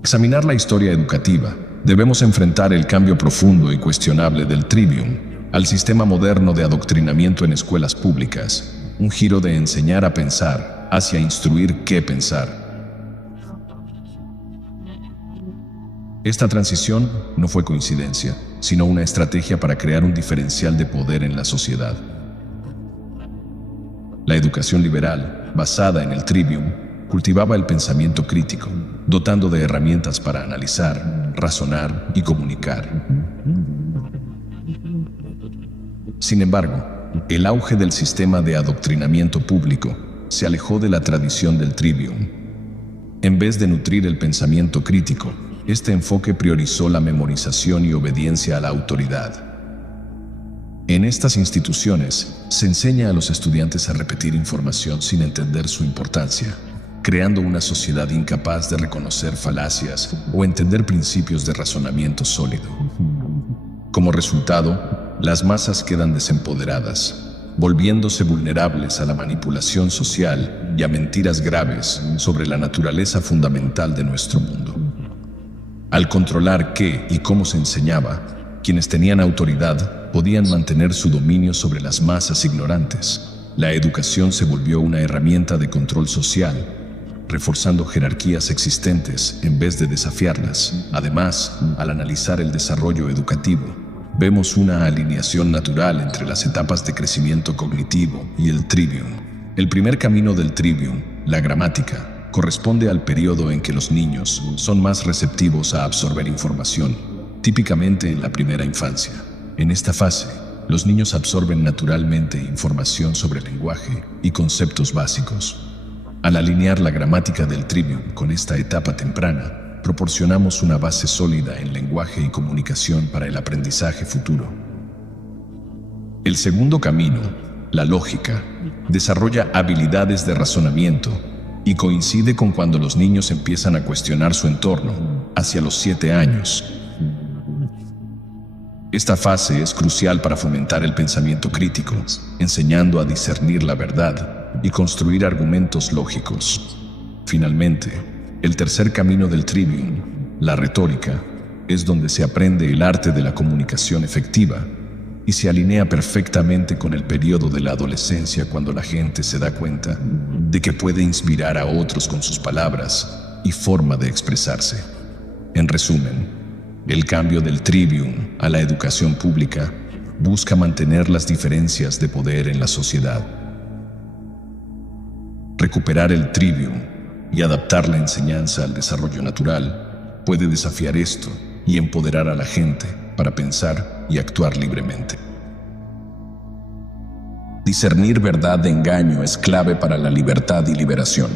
examinar la historia educativa, debemos enfrentar el cambio profundo y cuestionable del Trivium al sistema moderno de adoctrinamiento en escuelas públicas, un giro de enseñar a pensar hacia instruir qué pensar. Esta transición no fue coincidencia, sino una estrategia para crear un diferencial de poder en la sociedad. La educación liberal, basada en el Trivium, cultivaba el pensamiento crítico, dotando de herramientas para analizar, razonar y comunicar. Sin embargo, el auge del sistema de adoctrinamiento público se alejó de la tradición del Trivium. En vez de nutrir el pensamiento crítico, este enfoque priorizó la memorización y obediencia a la autoridad. En estas instituciones, se enseña a los estudiantes a repetir información sin entender su importancia, creando una sociedad incapaz de reconocer falacias o entender principios de razonamiento sólido. Como resultado, las masas quedan desempoderadas, volviéndose vulnerables a la manipulación social y a mentiras graves sobre la naturaleza fundamental de nuestro mundo. Al controlar qué y cómo se enseñaba, quienes tenían autoridad podían mantener su dominio sobre las masas ignorantes. La educación se volvió una herramienta de control social, reforzando jerarquías existentes en vez de desafiarlas. Además, al analizar el desarrollo educativo, vemos una alineación natural entre las etapas de crecimiento cognitivo y el Trivium. El primer camino del Trivium, la gramática, corresponde al periodo en que los niños son más receptivos a absorber información, típicamente en la primera infancia. En esta fase, los niños absorben naturalmente información sobre lenguaje y conceptos básicos. Al alinear la gramática del Trivium con esta etapa temprana, proporcionamos una base sólida en lenguaje y comunicación para el aprendizaje futuro. El segundo camino, la lógica, desarrolla habilidades de razonamiento y coincide con cuando los niños empiezan a cuestionar su entorno, hacia los 7 años. Esta fase es crucial para fomentar el pensamiento crítico, enseñando a discernir la verdad y construir argumentos lógicos. Finalmente, el tercer camino del Trivium, la retórica, es donde se aprende el arte de la comunicación efectiva y se alinea perfectamente con el periodo de la adolescencia, cuando la gente se da cuenta de que puede inspirar a otros con sus palabras y forma de expresarse. En resumen, el cambio del Trivium a la educación pública busca mantener las diferencias de poder en la sociedad. Recuperar el Trivium y adaptar la enseñanza al desarrollo natural puede desafiar esto y empoderar a la gente para pensar y actuar libremente. Discernir verdad de engaño es clave para la libertad y liberación.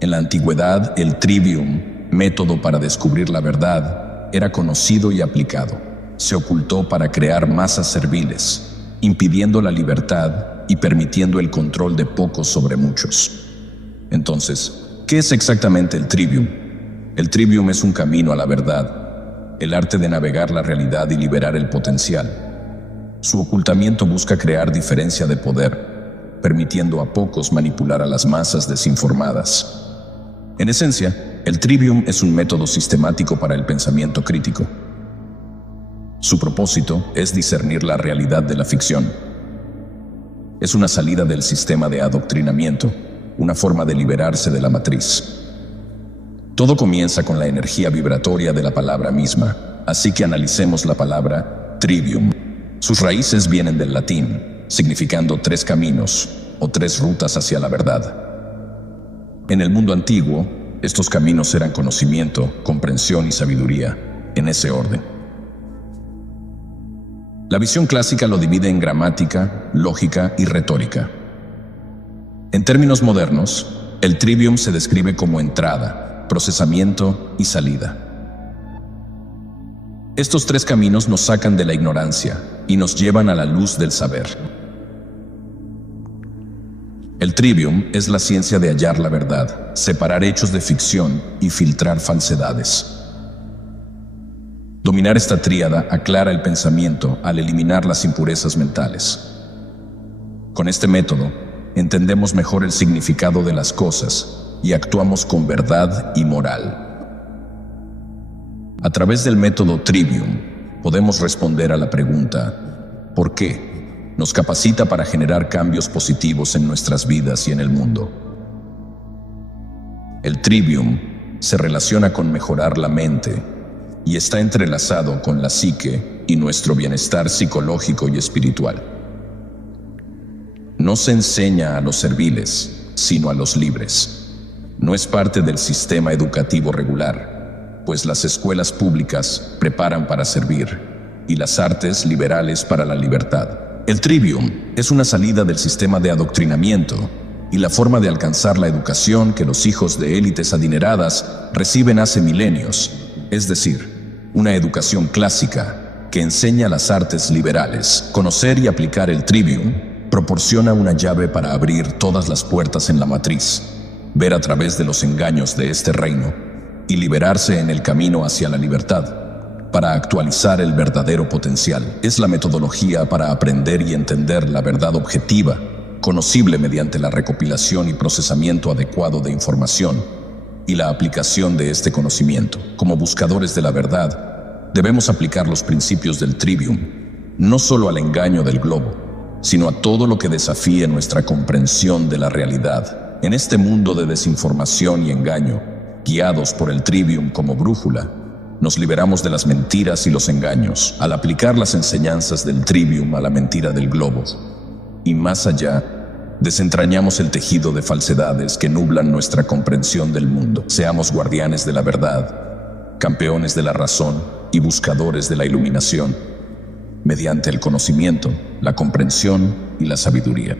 En la antigüedad, el Trivium, método para descubrir la verdad, era conocido y aplicado. Se ocultó para crear masas serviles, impidiendo la libertad y permitiendo el control de pocos sobre muchos. Entonces, ¿qué es exactamente el Trivium? El Trivium es un camino a la verdad, el arte de navegar la realidad y liberar el potencial. Su ocultamiento busca crear diferencia de poder, permitiendo a pocos manipular a las masas desinformadas. En esencia, el Trivium es un método sistemático para el pensamiento crítico. Su propósito es discernir la realidad de la ficción. Es una salida del sistema de adoctrinamiento, una forma de liberarse de la matriz. Todo comienza con la energía vibratoria de la palabra misma, así que analicemos la palabra Trivium. Sus raíces vienen del latín, significando 3 caminos o 3 rutas hacia la verdad. En el mundo antiguo, estos caminos eran conocimiento, comprensión y sabiduría, en ese orden. La visión clásica lo divide en gramática, lógica y retórica. En términos modernos, el Trivium se describe como entrada, procesamiento y salida. Estos 3 caminos nos sacan de la ignorancia y nos llevan a la luz del saber. El Trivium es la ciencia de hallar la verdad, separar hechos de ficción y filtrar falsedades. Dominar esta tríada aclara el pensamiento al eliminar las impurezas mentales. Con este método, entendemos mejor el significado de las cosas y actuamos con verdad y moral. A través del método Trivium, podemos responder a la pregunta ¿por qué? Nos capacita para generar cambios positivos en nuestras vidas y en el mundo. El Trivium se relaciona con mejorar la mente y está entrelazado con la psique y nuestro bienestar psicológico y espiritual. No se enseña a los serviles, sino a los libres. No es parte del sistema educativo regular, pues las escuelas públicas preparan para servir y las artes liberales para la libertad. El Trivium es una salida del sistema de adoctrinamiento y la forma de alcanzar la educación que los hijos de élites adineradas reciben hace milenios, es decir, una educación clásica que enseña las artes liberales. Conocer y aplicar el Trivium proporciona una llave para abrir todas las puertas en la matriz, ver a través de los engaños de este reino y liberarse en el camino hacia la libertad. Para actualizar el verdadero potencial, es la metodología para aprender y entender la verdad objetiva, conocible mediante la recopilación y procesamiento adecuado de información y la aplicación de este conocimiento. Como buscadores de la verdad, debemos aplicar los principios del Trivium, no solo al engaño del globo, sino a todo lo que desafíe nuestra comprensión de la realidad. En este mundo de desinformación y engaño, guiados por el Trivium como brújula, nos liberamos de las mentiras y los engaños al aplicar las enseñanzas del Trivium a la mentira del globo. Y más allá, desentrañamos el tejido de falsedades que nublan nuestra comprensión del mundo. Seamos guardianes de la verdad, campeones de la razón y buscadores de la iluminación, mediante el conocimiento, la comprensión y la sabiduría.